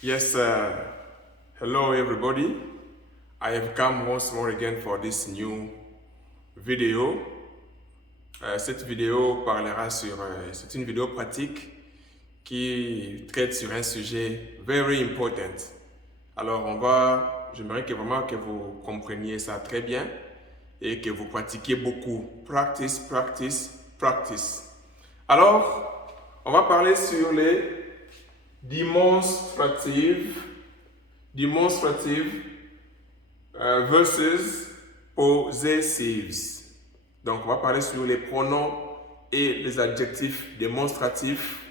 Yes, hello everybody. I have come once more again for this new vidéo. Cette vidéo parlera c'est une vidéo pratique qui traite sur un sujet very important. Alors j'aimerais vraiment que vous compreniez ça très bien et que vous pratiquiez beaucoup. Practice, practice, practice. Alors, on va parler sur les demonstrative versus possessives. Donc, on va parler sur les pronoms et les adjectifs démonstratifs,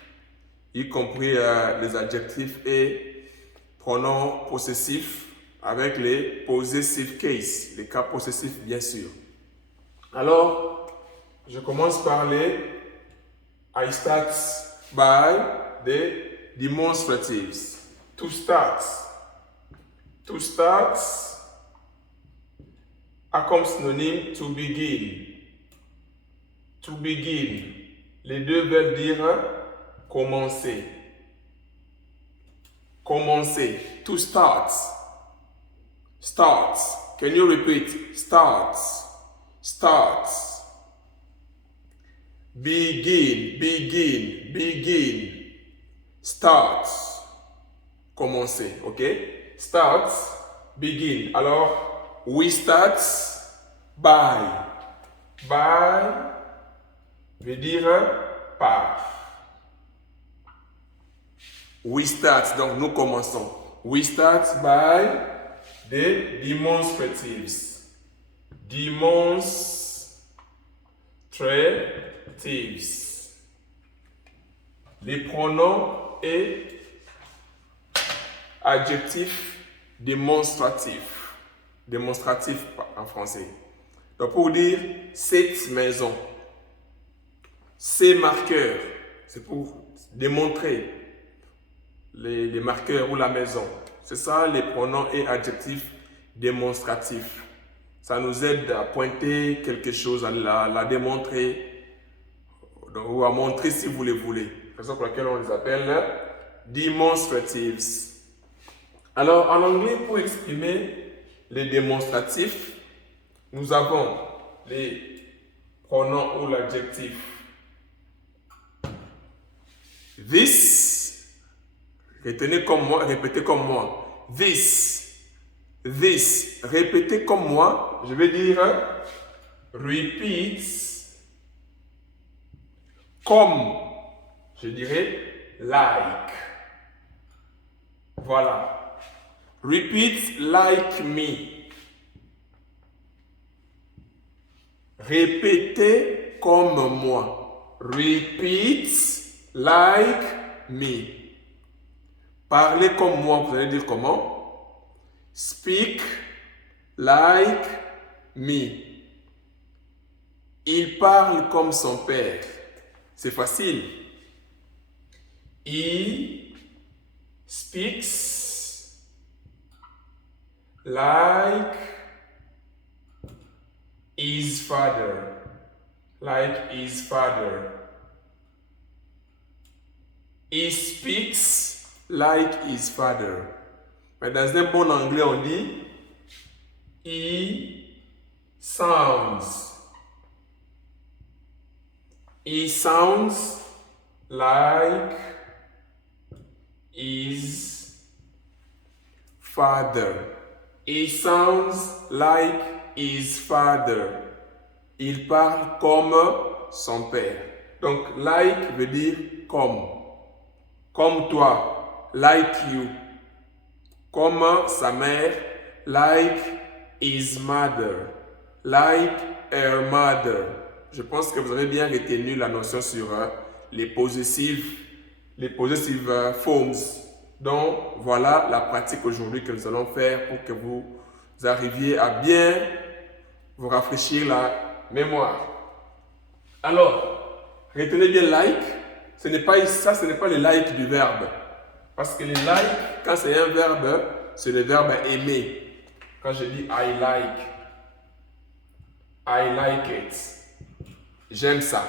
y compris les adjectifs et pronoms possessifs avec les possessive cases, les cas possessifs bien sûr. Alors, je commence par I start by the demonstratives. To start a comme synonyme to begin. To begin. Les deux veulent dire commencer. Commencer. To start. Start. Can you repeat? Start. Start. Begin. Begin. Begin. Start. Commencer. OK? Start. Begin. Alors, we start by. By veut dire par. We start, donc nous commençons. We start by the demonstratives. Demonstratives. Les pronoms et adjectifs démonstratifs. Démonstratif en français. Donc pour dire cette maison, ces marqueurs, c'est pour démontrer les marqueurs ou la maison. C'est ça les pronoms et adjectifs démonstratifs. Ça nous aide à pointer quelque chose, à la démontrer, ou à montrer si vous le voulez. C'est ça pour laquelle on les appelle demonstratives. Alors en anglais, pour exprimer les démonstratifs, nous avons les pronoms ou l'adjectif this, retenez comme moi, répétez comme moi. This, répétez comme moi. Je vais dire repeat, comme, je dirais like. Voilà. Repeat like me. Répétez comme moi. Repeat like me. Parlez comme moi, vous allez dire comment? Speak like me. Il parle comme son père. C'est facile. He speaks like his father. Like his father. He speaks like his father. Mais dans un bon anglais, on dit he sounds. He sounds like his father. He sounds like his father. Il parle comme son père. Donc, like veut dire comme. Comme toi, like you. Comme sa mère, like his mother. Like her mother. Je pense que vous avez bien retenu la notion sur les possessive forms. Donc, voilà la pratique aujourd'hui que nous allons faire pour que vous arriviez à bien vous rafraîchir la mémoire. Alors, retenez bien like. Ce n'est pas le like du verbe. Parce que le like, quand c'est un verbe, c'est le verbe aimer. Quand je dis I like it. J'aime ça.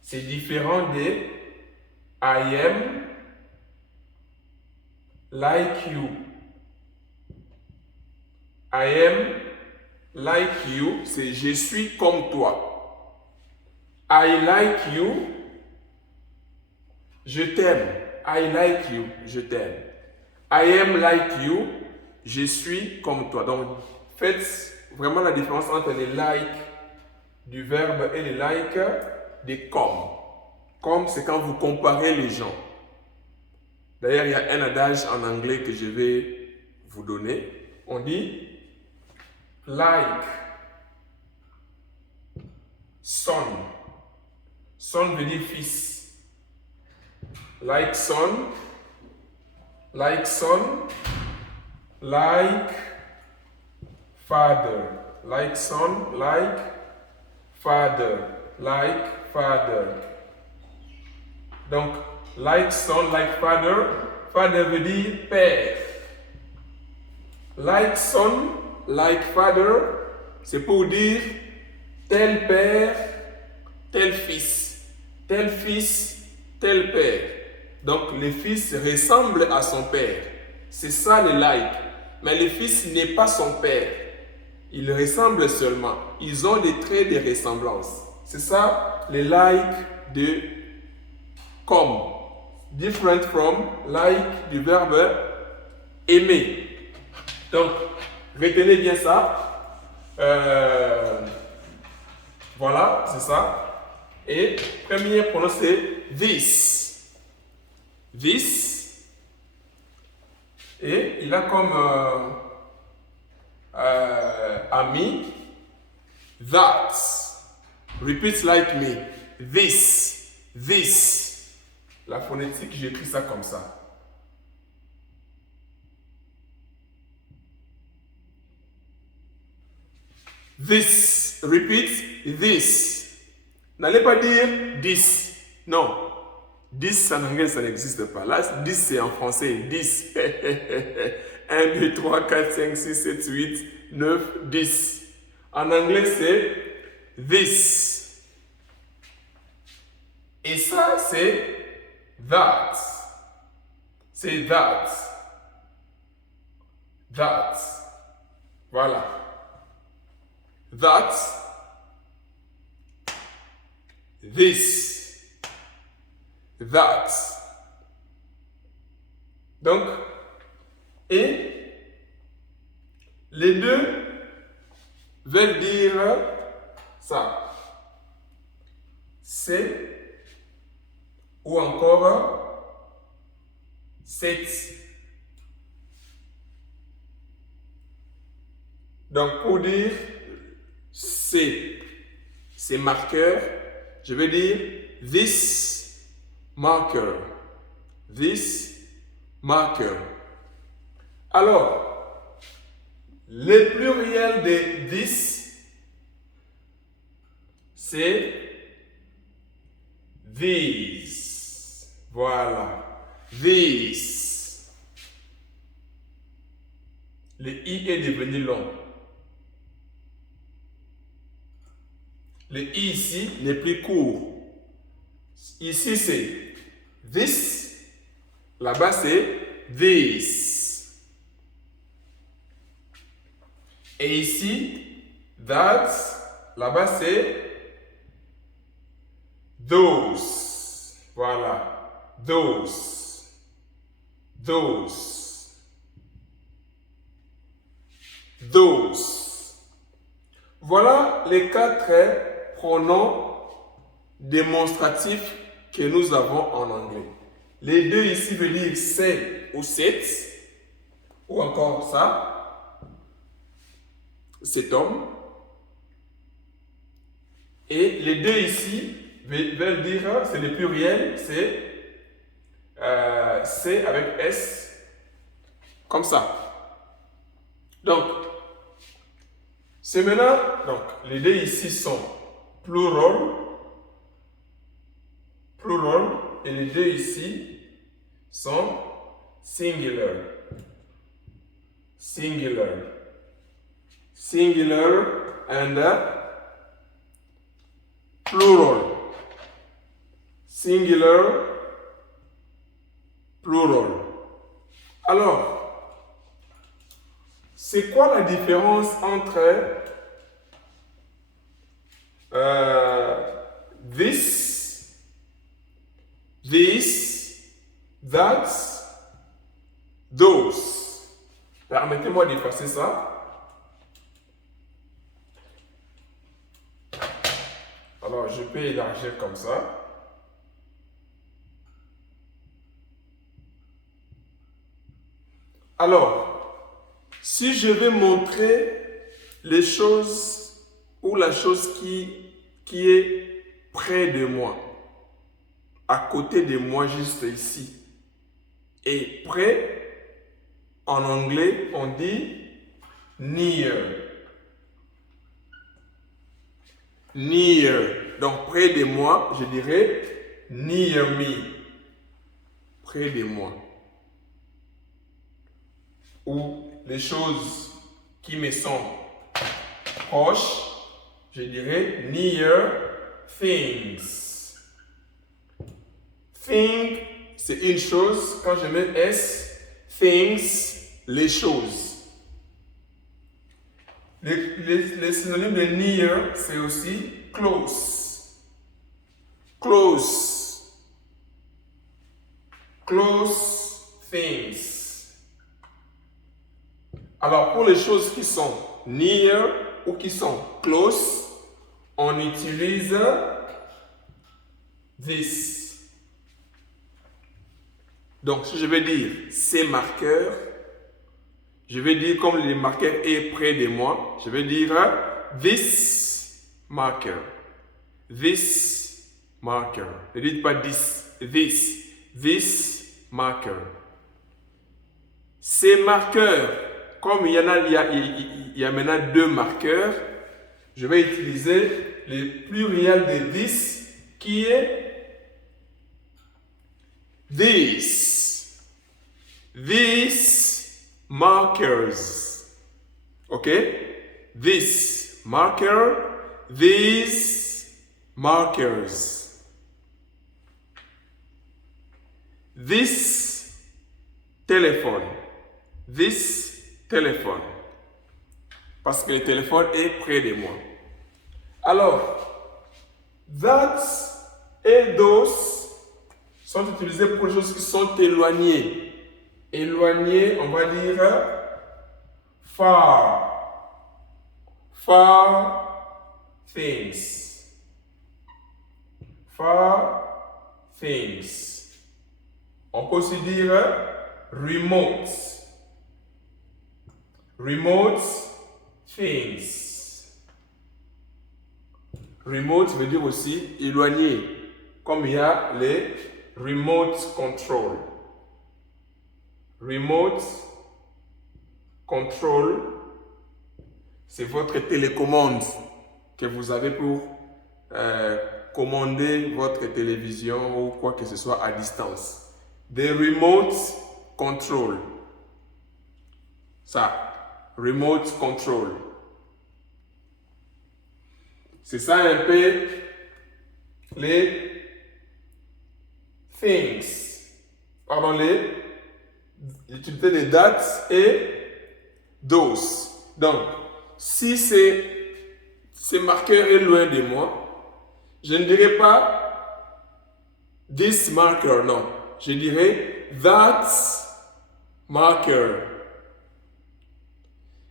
C'est différent de I am like you. I am like you, c'est je suis comme toi. I like you, je t'aime. I like you, je t'aime. I am like you, je suis comme toi. Donc, faites vraiment la différence entre les like du verbe et les like des comme. Comme, c'est quand vous comparez les gens. D'ailleurs, il y a un adage en anglais que je vais vous donner. On dit like son. Son veut dire fils. Like son. Like son. Like father. Like son. Like father. Like father. Donc, like son, like father. Father veut dire père. Like son, like father, c'est pour dire tel père, tel fils. Tel fils, tel père. Donc, le fils ressemble à son père. C'est ça le like. Mais le fils n'est pas son père. Il ressemble seulement. Ils ont des traits de ressemblance. C'est ça le like de comme. Different from like du verbe aimer. Donc, retenez bien ça. Voilà, c'est ça. Et premier pronom, c'est this. This. Et il a comme ami that. Repeat like me. This. This. La phonétique, j'écris ça comme ça. This. Repeat this. N'allez pas dire this. Non. This en anglais, ça n'existe pas. Là, this, c'est en français. This. 1, 2, 3, 4, 5, 6, 7, 8, 9, 10. En anglais, c'est this. Et ça, c'est that. C'est that. That. Voilà. That. This. That. Donc, et les deux veulent dire ça. C'est ou encore cette. Donc, pour dire c'est marqueur, je vais dire this marker. This marker. Alors, le pluriel de this, c'est these. Voilà. These. Le i est devenu long. Le i ici n'est plus court. Ici c'est this. Là-bas c'est this. Et ici, that. Là-bas c'est those. Voilà. Those. Those. Those. Voilà les quatre pronoms démonstratifs que nous avons en anglais. Les deux ici veulent dire c'est ou cette, ou encore ça, cet homme. Et les deux ici veulent dire, c'est le pluriel, c'est avec S, comme ça. Donc, c'est maintenant, donc, les deux ici sont plural, et les deux ici sont singular, and plural, singular, plural. Alors, c'est quoi la différence entre this, that, those? Permettez-moi d'effacer ça. Alors, je peux élargir comme ça. Alors, si je vais montrer les choses ou la chose qui est près de moi, à côté de moi, juste ici, et près, en anglais, on dit near. Near. Donc, près de moi, je dirais near me. Près de moi. Ou les choses qui me sont proches, je dirais near things. Thing, c'est une chose. Quand je mets S, things, les choses. Les synonymes de near, c'est aussi close. Close. Close things. Alors, pour les choses qui sont near ou qui sont close, on utilise this. Donc, si je vais dire ces marqueurs, je vais dire comme le marqueur est près de moi, je vais dire this marker. This marker. Ne dites pas this. This marker. Ces marqueurs, comme il y a maintenant deux marqueurs, je vais utiliser le pluriel de this qui est this. These markers. OK? This marker, these markers. This téléphone. This téléphone. Parce que le téléphone est près de moi. Alors, that et those sont utilisés pour les choses qui sont éloignées. Éloigné, on va dire far. Far things. Far things. On peut aussi dire remote. Remote things. Remote veut dire aussi éloigné. Comme il y a les remote control. Remote control, c'est votre télécommande que vous avez pour commander votre télévision ou quoi que ce soit à distance. The remote control. Ça, remote control. C'est ça un peu les things. Pardon, l'utilité des dates et those. Donc, si ce marqueur est loin de moi, je ne dirais pas this marker, non. Je dirais that marker.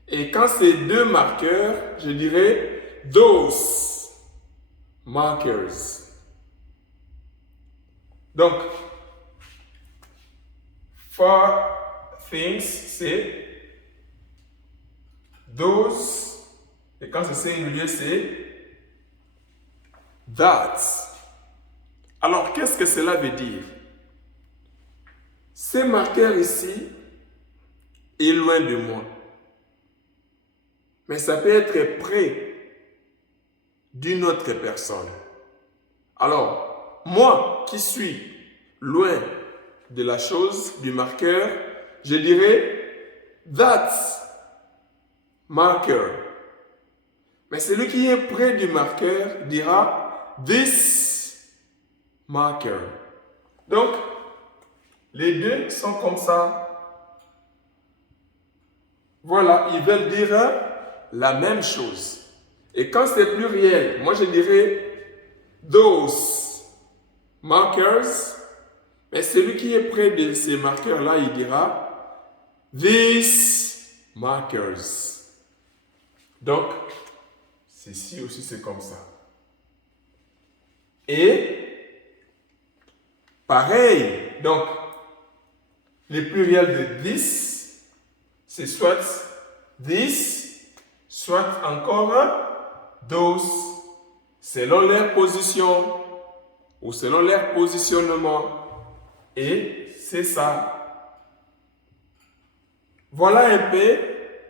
Et quand c'est deux marqueurs, je dirais those markers. Donc, far things, c'est those. Et quand c'est singulier, c'est that. Alors, qu'est-ce que cela veut dire? Ces marqueurs ici est loin de moi. Mais ça peut être près d'une autre personne. Alors, moi qui suis loin de la chose, du marqueur, je dirais that marker. Mais celui qui est près du marqueur dira this marker. Donc, les deux sont comme ça Voilà, ils veulent dire la même chose. Et quand c'est pluriel, moi je dirais those markers. Mais celui qui est près de ces marqueurs-là, il dira these markers. Donc, ceci aussi c'est comme ça. Et pareil, donc les pluriels de this, c'est soit this, soit encore those, selon leur position ou selon leur positionnement. Et c'est ça. Voilà un peu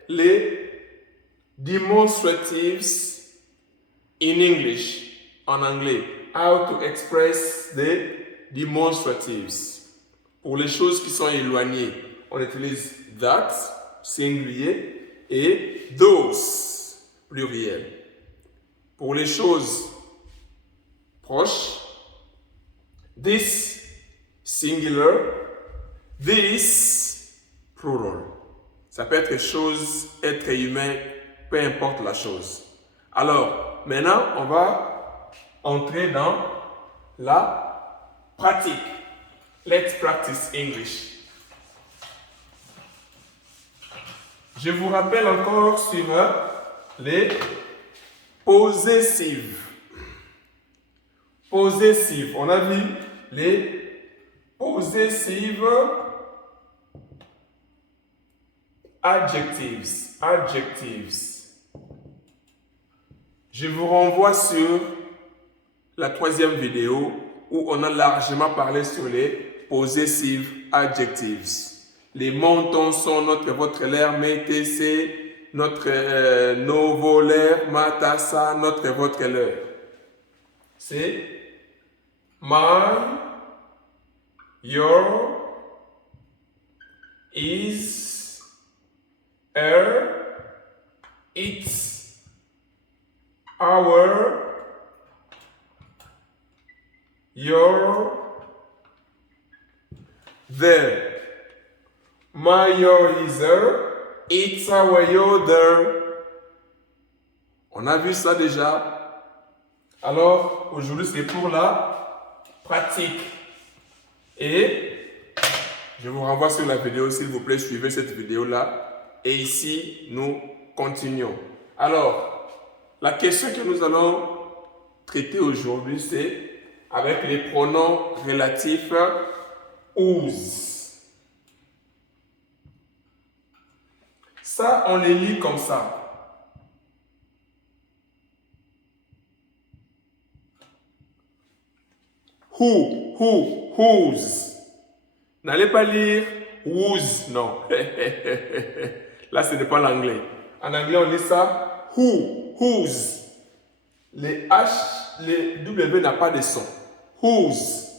les demonstratives in English, en anglais. How to express the demonstratives. Pour les choses qui sont éloignées, on utilise that, singulier, et those, pluriel. Pour les choses proches, this, singular, this, plural. Ça peut être chose, être humain, peu importe la chose. Alors, maintenant, on va entrer dans la pratique. Let's practice English. Je vous rappelle encore sur les possessives. Possessives. On a vu les possessives adjectives. Adjectives. Je vous renvoie sur la 3e vidéo où on a largement parlé sur les possessive adjectives. Les montons sont notre, votre, l'air, mettez, c'est notre, nos, vos, l'air, ma, ta, sa, notre, votre, leur. C'est my, your, is, her, its, our, your, their. My, your, is, her, its, our, your, their. On a vu ça déjà. Alors, aujourd'hui, c'est pour la pratique. Et je vous renvoie sur la vidéo, s'il vous plaît, suivez cette vidéo-là. Et ici, nous continuons. Alors, la question que nous allons traiter aujourd'hui, c'est avec les pronoms relatifs whose. Ça, on les lit comme ça. Whose. N'allez pas lire whose, non. Là, ce n'est pas l'anglais. En anglais, on lit ça whose. Les H, les W n'a pas de son. Whose.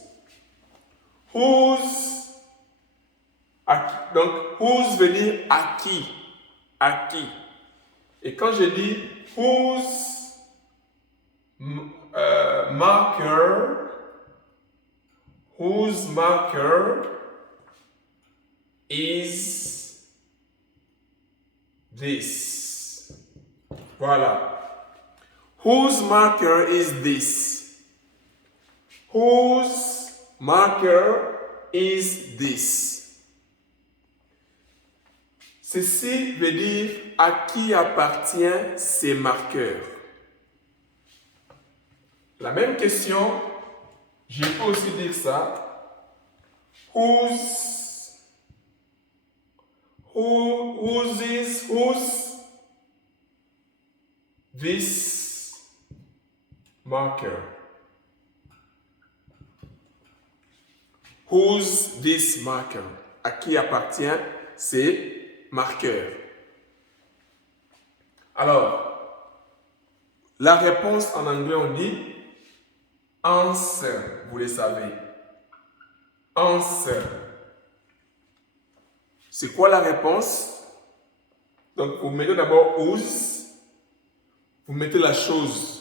Whose. Donc, whose veut dire à qui. À qui. Et quand je dis whose marker, whose marker is this. Voilà. Whose marker is this? Whose marker is this? Ceci veut dire à qui appartient ces marqueurs. La même question, je peux aussi dire ça. Whose is this marker? Whose this marker? À qui appartient ces marqueurs? Alors, la réponse en anglais, on dit answer, vous le savez. Answer. C'est quoi la réponse? Donc, vous mettez d'abord whose, vous mettez la chose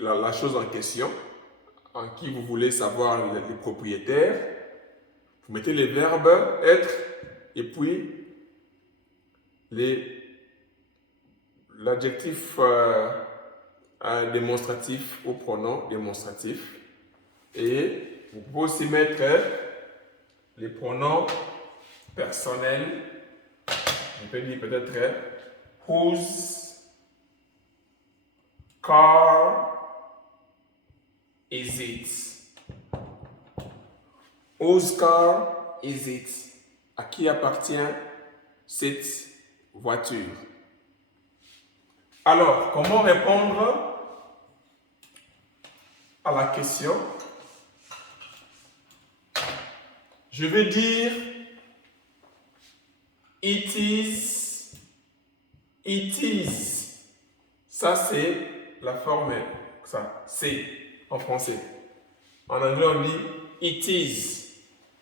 la chose en question, en qui vous voulez savoir les propriétaires. Vous mettez les verbes être et puis l'adjectif démonstratif au pronom démonstratif. Et vous pouvez aussi mettre les pronoms personnels. On peut dire peut-être whose car is it? Whose car is it? À qui appartient cette voiture? Alors, comment répondre à la question? Je vais dire it is. It is. Ça, c'est la forme. Ça, c'est en français. En anglais, on dit it is.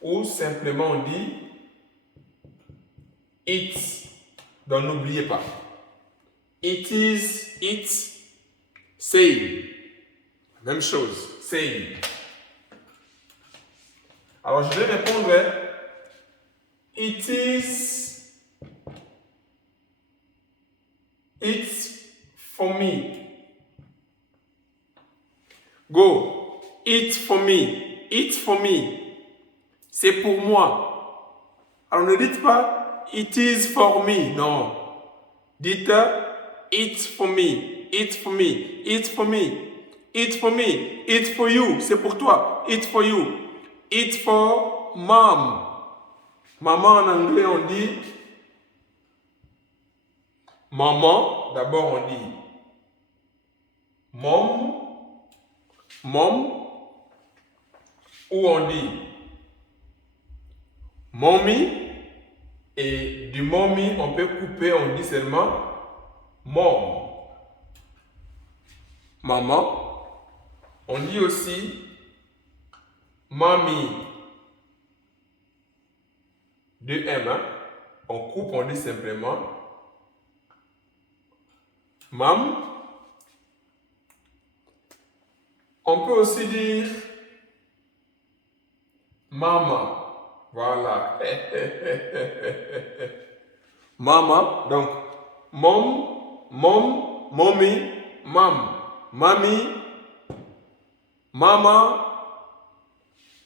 Ou simplement, on dit it. Donc, n'oubliez pas. It is, it, same. Même chose, same. Alors, je vais répondre it is, it's for me. Go, it's for me, it's for me. C'est pour moi. Alors, ne dites pas it is for me, non. Dites it's for me, it's for me, it's for me, it's for me, it's for you, c'est pour toi, it's for you, it's for mom. Maman en anglais on dit maman, d'abord on dit mom, mom, ou on dit mommy, et du mommy on peut couper, on dit seulement mom. Maman. On dit aussi mamie. Deux M. Hein? On coupe, on dit simplement mam. On peut aussi dire maman. Voilà. Maman. Donc, mom, mom, mommy, mam. Mamie, maman,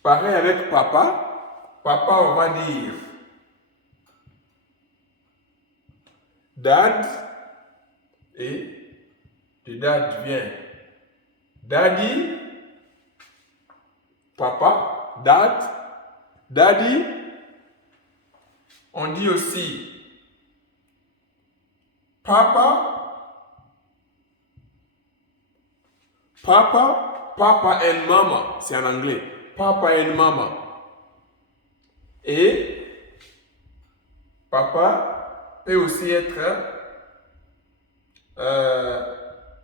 pareil avec papa. Papa, on va dire dad, et de dad vient daddy, papa, dad, daddy. On dit aussi papa, papa, papa and mama, c'est en anglais. Papa and mama. Et papa peut aussi être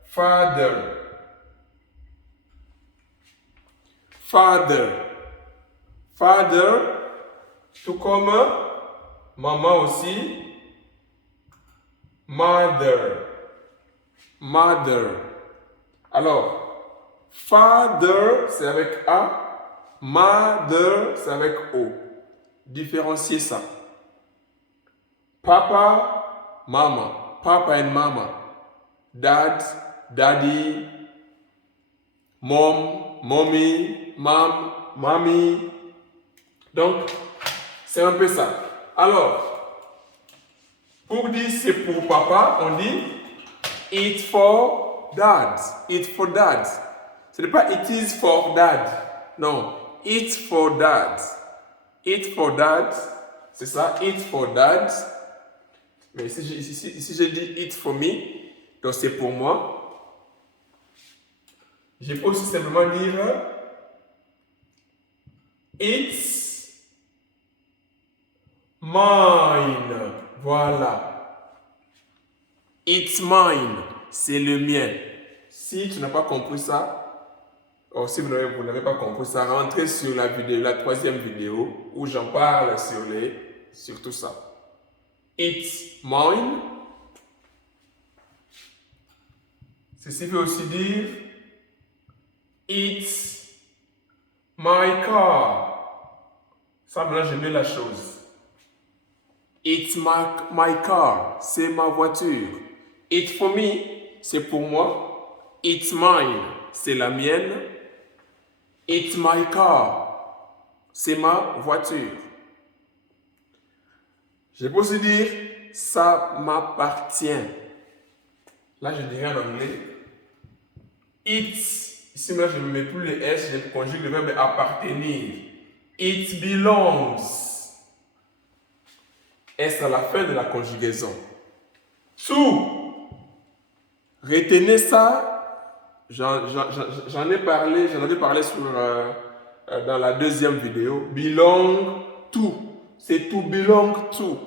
father. Father. Father, tout comme maman aussi. Mother. Mother. Alors, father, c'est avec A. Mother, c'est avec O. Différenciez ça. Papa, mama. Papa and mama. Dad, daddy. Mom, mommy. Mom, mommy. Donc, c'est un peu ça. Alors, pour dire c'est pour papa, on dit it's for dad. It's for dad. Ce n'est pas it is for dad. Non, it's for dad. It's for dad. C'est ça, it's for dad. Mais ici j'ai dit it's for me. Donc c'est pour moi. Je peux aussi simplement dire it's mine. Voilà. It's mine. C'est le mien. Si tu n'as pas compris ça, ou si vous n'avez pas compris ça, rentrez sur la vidéo, la troisième vidéo où j'en parle sur tout ça. It's mine. Ceci veut aussi dire it's my car. Ça, maintenant, je mets la chose. It's my car, c'est ma voiture. It's for me, c'est pour moi. It's mine, c'est la mienne. It's my car, c'est ma voiture. Je peux aussi dire, ça m'appartient. Là, je dirais en anglais, it's, ici, là, je ne mets plus le S, je conjugue le verbe appartenir. It belongs. S à la fin de la conjugaison. To. Retenez ça. J'en avais parlé dans la deuxième vidéo. Belong to. C'est to belong to.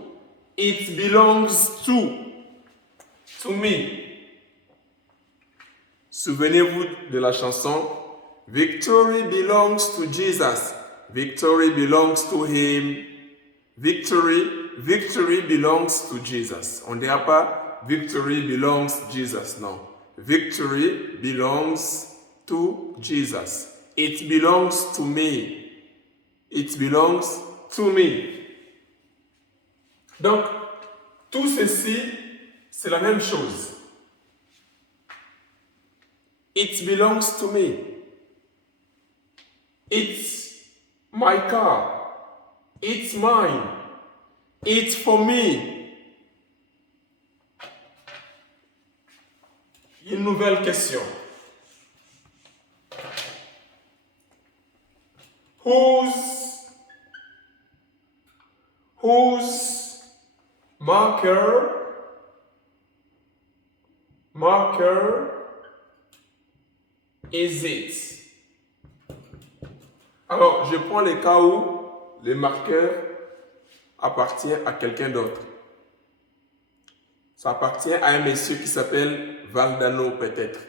It belongs to me. Souvenez-vous de la chanson Victory belongs to Jesus. Victory belongs to him. Victory belongs to Jesus. On ne dira pas victory belongs to Jesus. Non. Victory belongs to Jesus. It belongs to me. It belongs to me. Donc, tout ceci, c'est la même chose. It belongs to me. It's my car. It's mine. It's for me. Une nouvelle question. Whose marker is it? Alors, je prends les cas où le marqueur appartient à quelqu'un d'autre. Ça appartient à un monsieur qui s'appelle Valdano peut-être.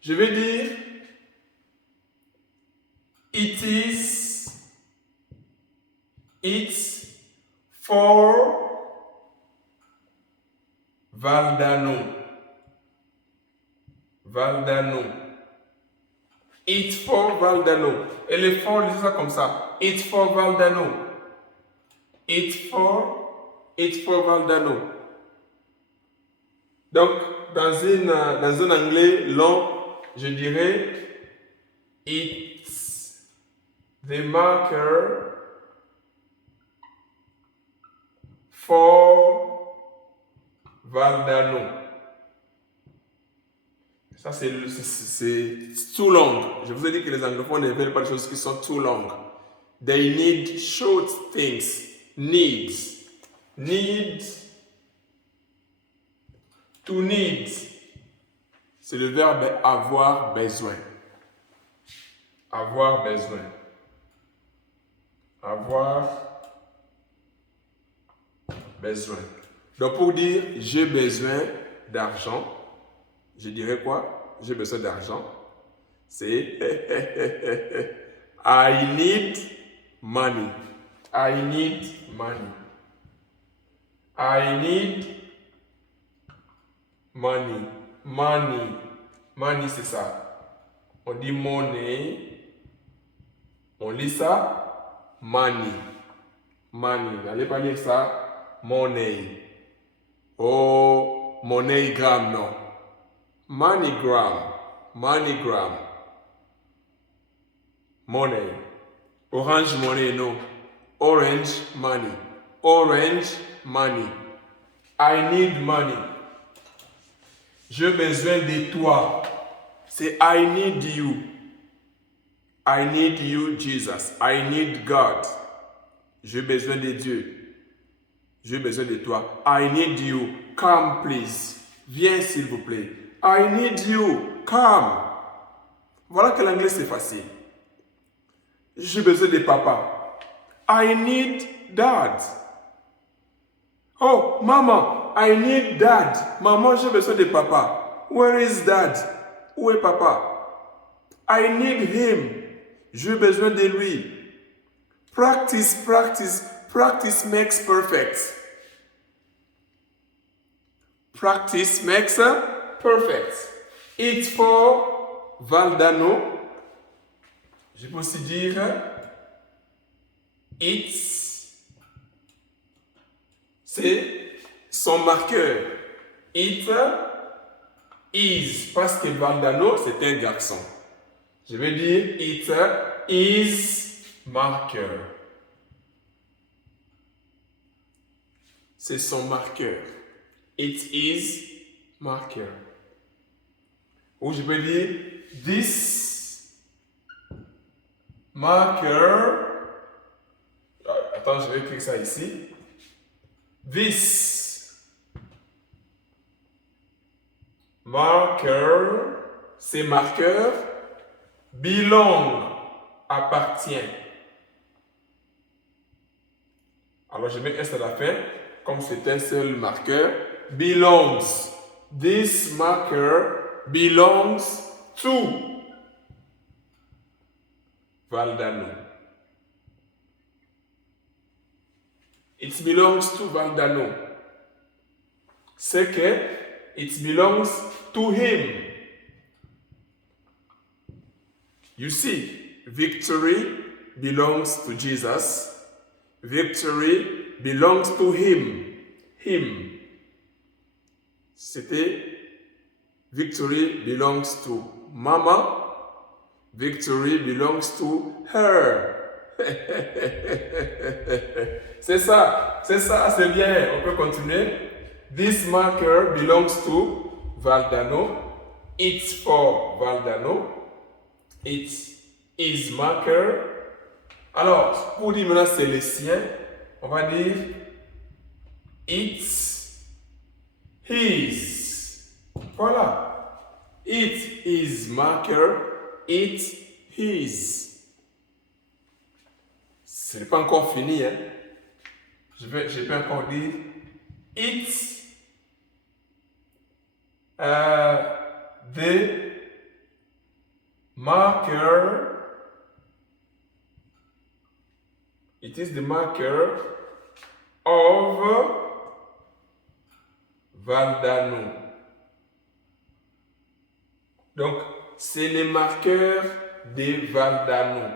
Je vais dire it's for Valdano. It's for Valdano. Et les for, disent ça comme ça. It's for Valdano. It's for Valdano. Donc, dans un anglais long, je dirais it's the marker for Valdano. Ça, c'est too long. Je vous ai dit que les anglophones ne veulent pas des choses qui sont too long. They need short things. Needs. To need. C'est le verbe avoir besoin. Avoir besoin. Avoir besoin. Donc pour dire j'ai besoin d'argent, je dirais quoi? J'ai besoin d'argent. C'est I need money. I need money. I need money. Money, c'est ça. On dit money. On lit ça. Money. N'allez pas lire ça. Money. Oh, moneygram, non. Moneygram. Money. Orange money, non. Orange money. I need money. J'ai besoin de toi. C'est I need you. I need you, Jesus. I need God. J'ai besoin de Dieu. J'ai besoin de toi. I need you. Come, please. Viens, s'il vous plaît. I need you. Come. Voilà que l'anglais, c'est facile. J'ai besoin de papa. I need dad. Oh, maman, I need dad. Maman, j'ai besoin de papa. Where is dad? Où est papa? I need him. J'ai besoin de lui. Practice makes perfect. Practice makes perfect. It's for Valdano. Je peux aussi dire it's c'est son marqueur. It is, parce que Valdano, c'est un garçon. Je vais dire it is marker. C'est son marqueur. It is marker. Ou je peux dire this marker. Attends, je vais écrire ça ici. This marker, ces marqueurs, belong, appartient. Alors je mets S à la fin, comme c'est un seul marqueur. Belongs. This marker belongs to Valdano. It belongs to Valdano. C'est que it belongs to him. You see, victory belongs to Jesus. Victory belongs to him. Him. C'était victory belongs to Mama. Victory belongs to her. C'est ça, c'est bien. On peut continuer. This marker belongs to Valdano. It's for Valdano. It is marker. Alors, pour dire maintenant c'est le sien, on va dire it's his. Voilà. It is marker. It's his. Ce n'est pas encore fini. Hein? Je peux encore dire it's the marker. It is the marker of Valdano. Donc, c'est le marqueur de Valdano.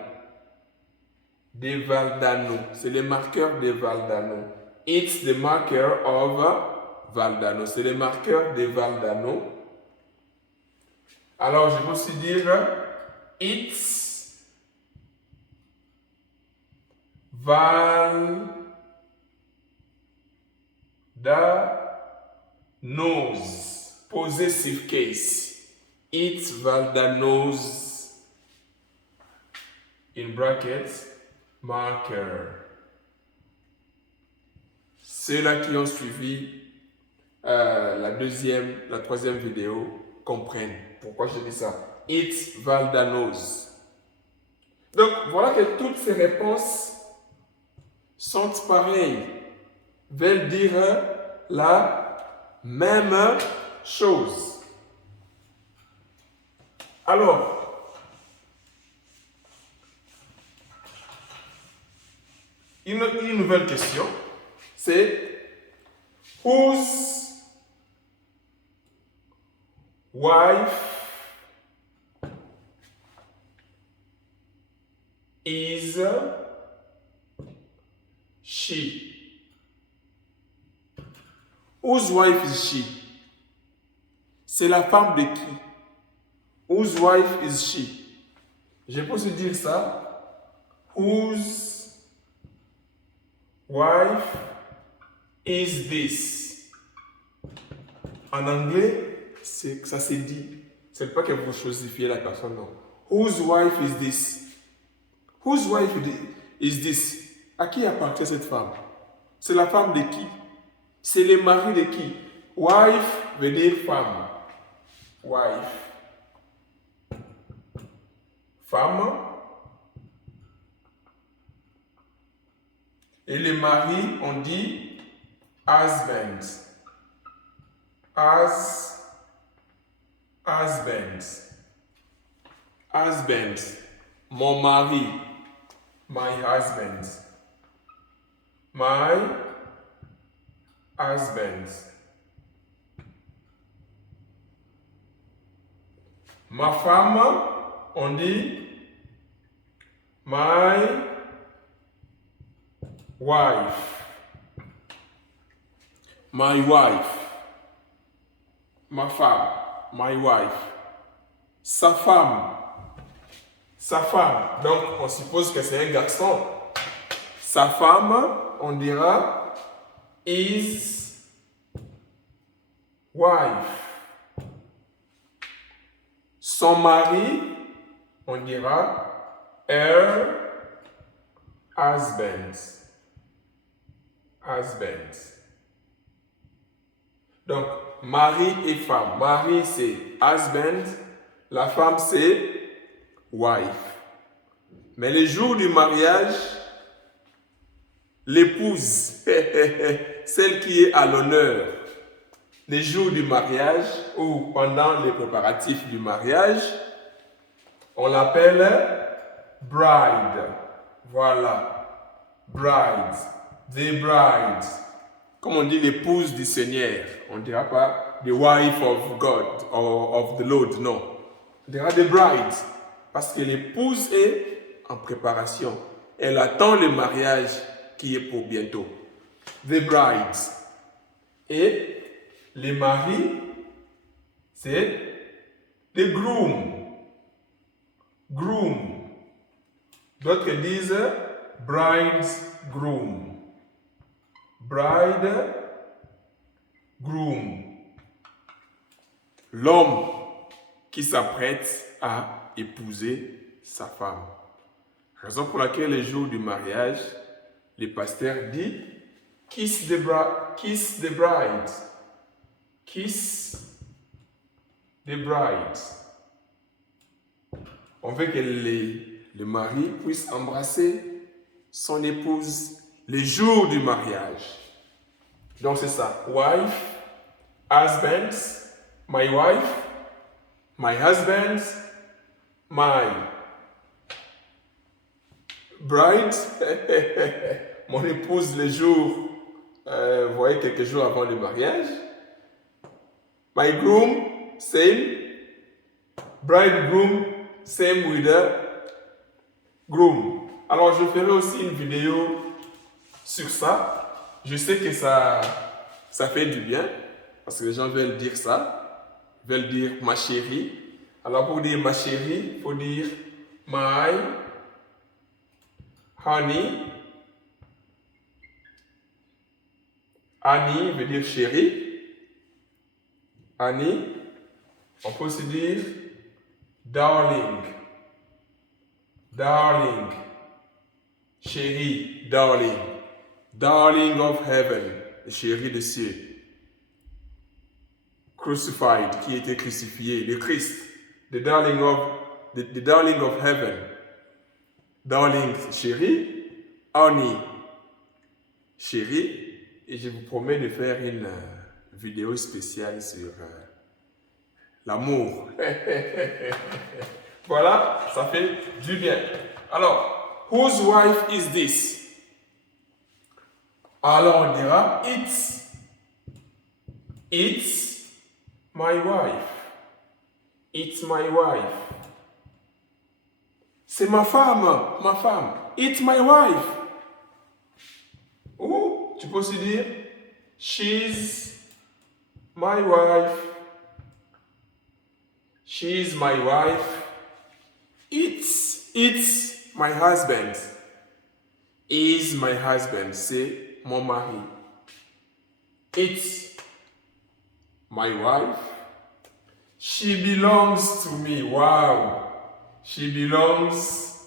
De Valdano. C'est le marqueur de Valdano. It's the marker of Valdano. C'est le marqueur de Valdano. Alors, je peux aussi dire it's Valdano's. Possessive case. It's Valdano's, in brackets, marker. Ceux-là qui ont suivi la troisième vidéo comprennent pourquoi je dis ça. It's Valdano's. Donc, voilà que toutes ces réponses sont pareilles, veulent dire la même chose. Alors, une nouvelle question, c'est whose wife is she? Whose wife is she? C'est la femme de qui? Whose wife is she? Je peux aussi dire ça. Whose wife is this? En anglais, ça se dit. C'est pas que vous choisifiez la personne, non. Whose wife is this? Whose wife is this? À qui appartient cette femme? C'est la femme de qui? C'est le mari de qui? Wife veut dire femme. Wife. Femme. Et le mari, on dit husband. Husband. Husband. Mon mari. My husband. My husband. Ma femme, on dit my wife. My wife. Ma femme. My wife. Sa femme. Sa femme. Donc, on suppose que c'est un garçon. Sa femme, on dira his wife. Son mari, on dira her husband. Husband. Donc, mari et femme. Mari, c'est husband. La femme, c'est wife. Mais le jour du mariage, l'épouse, celle qui est à l'honneur, les jours du mariage ou pendant les préparatifs du mariage, on l'appelle bride. Voilà, bride, the bride. Comme on dit l'épouse du Seigneur, on ne dira pas the wife of God or of the Lord, non. On dira the bride, parce que l'épouse est en préparation. Elle attend le mariage qui est pour bientôt. The bride. Et les maris, c'est the groom. Groom. D'autres disent bridegroom. Bride, groom. L'homme qui s'apprête à épouser sa femme. Raison pour laquelle le jour du mariage, le pasteur dit kiss the bride. Kiss the bride. Kiss the bride. On veut que le mari puisse embrasser son épouse le jour du mariage. Donc c'est ça. Wife, husband, my wife, my husband, my bride, mon épouse le jour, vous voyez, quelques jours avant le mariage. My groom, same. Bridegroom, same with the groom. Alors je ferai aussi une vidéo sur ça. Je sais que ça fait du bien, parce que les gens veulent dire ça, veulent dire ma chérie. Alors pour dire ma chérie, il faut dire my honey. Honey veut dire chérie. Honey, on peut aussi dire darling. Darling. Chérie, darling. Darling of heaven, chérie des cieux. Crucified, qui était crucifié, le Christ. The darling of heaven. Darling, chérie. Honey, chérie. Et je vous promets de faire une vidéo spéciale sur l'amour. Voilà, ça fait du bien. Alors, whose wife is this? Alors on dira it's my wife. It's my wife. C'est ma femme. It's my wife. Ou tu peux aussi dire she's my wife. She's my wife. It's my husband. Is my husband. C'est mon mari. It's my wife. She belongs to me. Wow. She belongs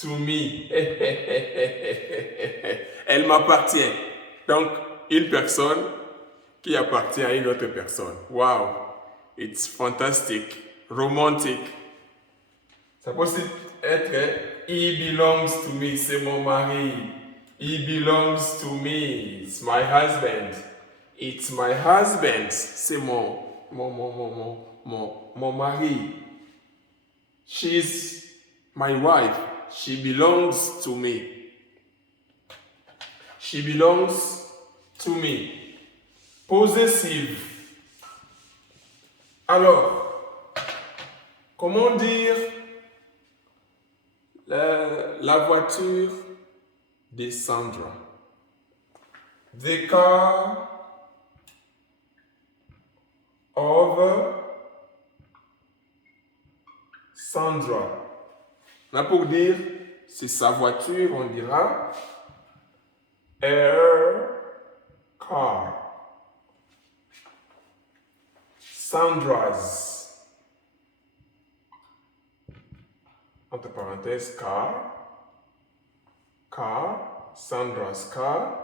to me. Elle m'appartient. Donc, une personne qui appartient à une autre personne. Wow. It's fantastic. Romantic. Ça peut aussi être he belongs to me. C'est mon mari. He belongs to me. It's my husband. It's my husband. C'est mon mari. She's my wife. She belongs to me. She belongs to me. Possessive. Alors, comment dire la voiture de Sandra? The car of Sandra. Là, pour dire c'est sa voiture, on dira her car. Sandra's. Entre parenthèses, car. Car. Sandra's car.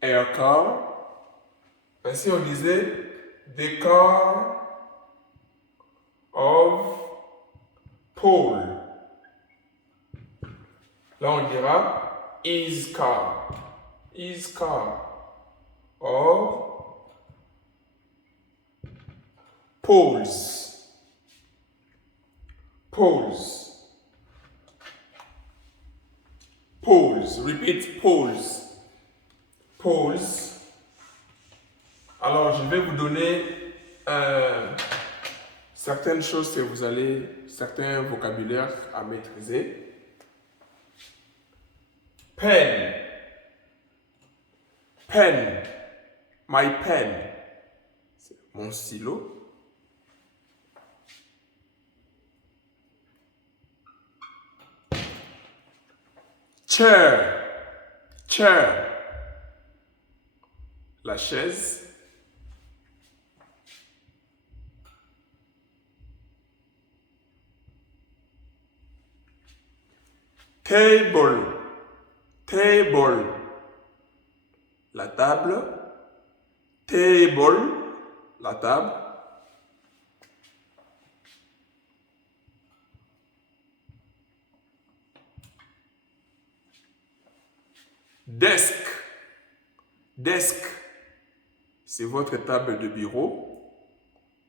Her car. Ainsi, on disait the car of Paul. Là, on dira his car. His car. Or Paul's. Paul's. Paul's. Repeat, Paul's. Paul's. Alors, je vais vous donner certaines choses que vous allez, certains vocabulaires à maîtriser. Pen. Pen. My pen. C'est mon stylo. Chair. Chair. La chaise. Table. Table. La table. Table. La table. Desk. Desk. C'est votre table de bureau.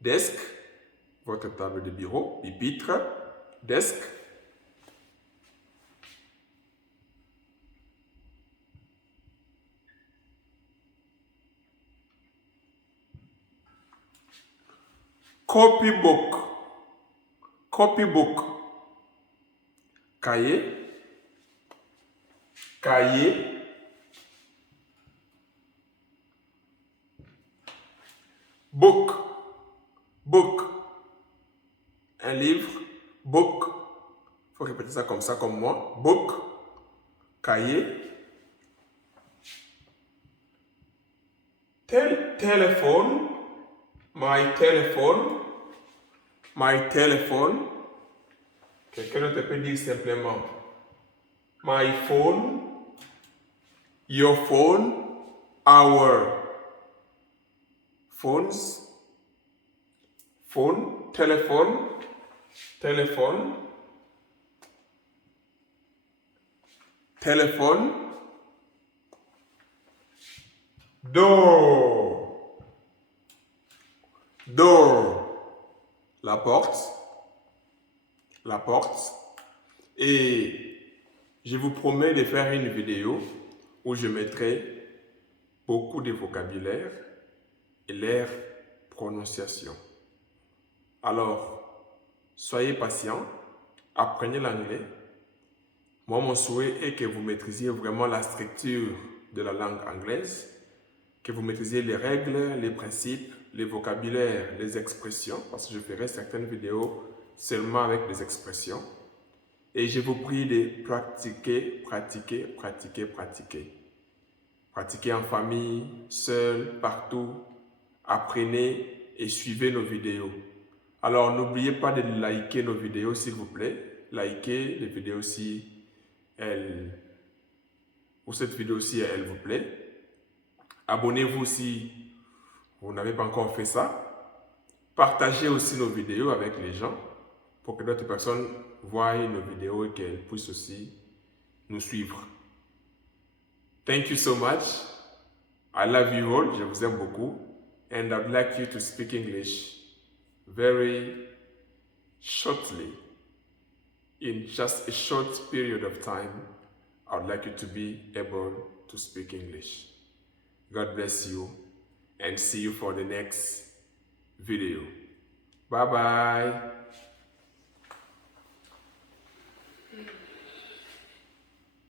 Desk. Votre table de bureau. Pupitre. Desk. Copybook. Copybook. Cahier. Cahier. Book. Book. Un livre. Book. Il faut répéter ça comme moi. Book. Cahier. Téléphone. My telephone. My telephone. Quelqu'un d'autre peut dire simplement my phone. Your phone. Our phones. Phone. Téléphone. Téléphone. Téléphone. Door. Door. La porte. La porte. Et je vous promets de faire une vidéo où je mettrai beaucoup de vocabulaire et leur prononciation. Alors, soyez patients, apprenez l'anglais. Moi, mon souhait est que vous maîtrisiez vraiment la structure de la langue anglaise, que vous maîtrisiez les règles, les principes, les vocabulaires, les expressions, parce que je ferai certaines vidéos seulement avec des expressions. Et je vous prie de pratiquer, pratiquer, pratiquer, pratiquer. Pratiquez en famille, seul, partout. Apprenez et suivez nos vidéos. Alors, n'oubliez pas de liker nos vidéos, s'il vous plaît. Likez les vidéos si cette vidéo-ci, elle vous plaît. Abonnez-vous si vous n'avez pas encore fait ça. Partagez aussi nos vidéos avec les gens pour que d'autres personnes voient nos vidéos et qu'elles puissent aussi nous suivre. Thank you so much. I love you all. Je vous aime beaucoup. And I'd like you to speak English very shortly. In just a short period of time, I would like you to be able to speak English. God bless you and see you for the next video. Bye-bye.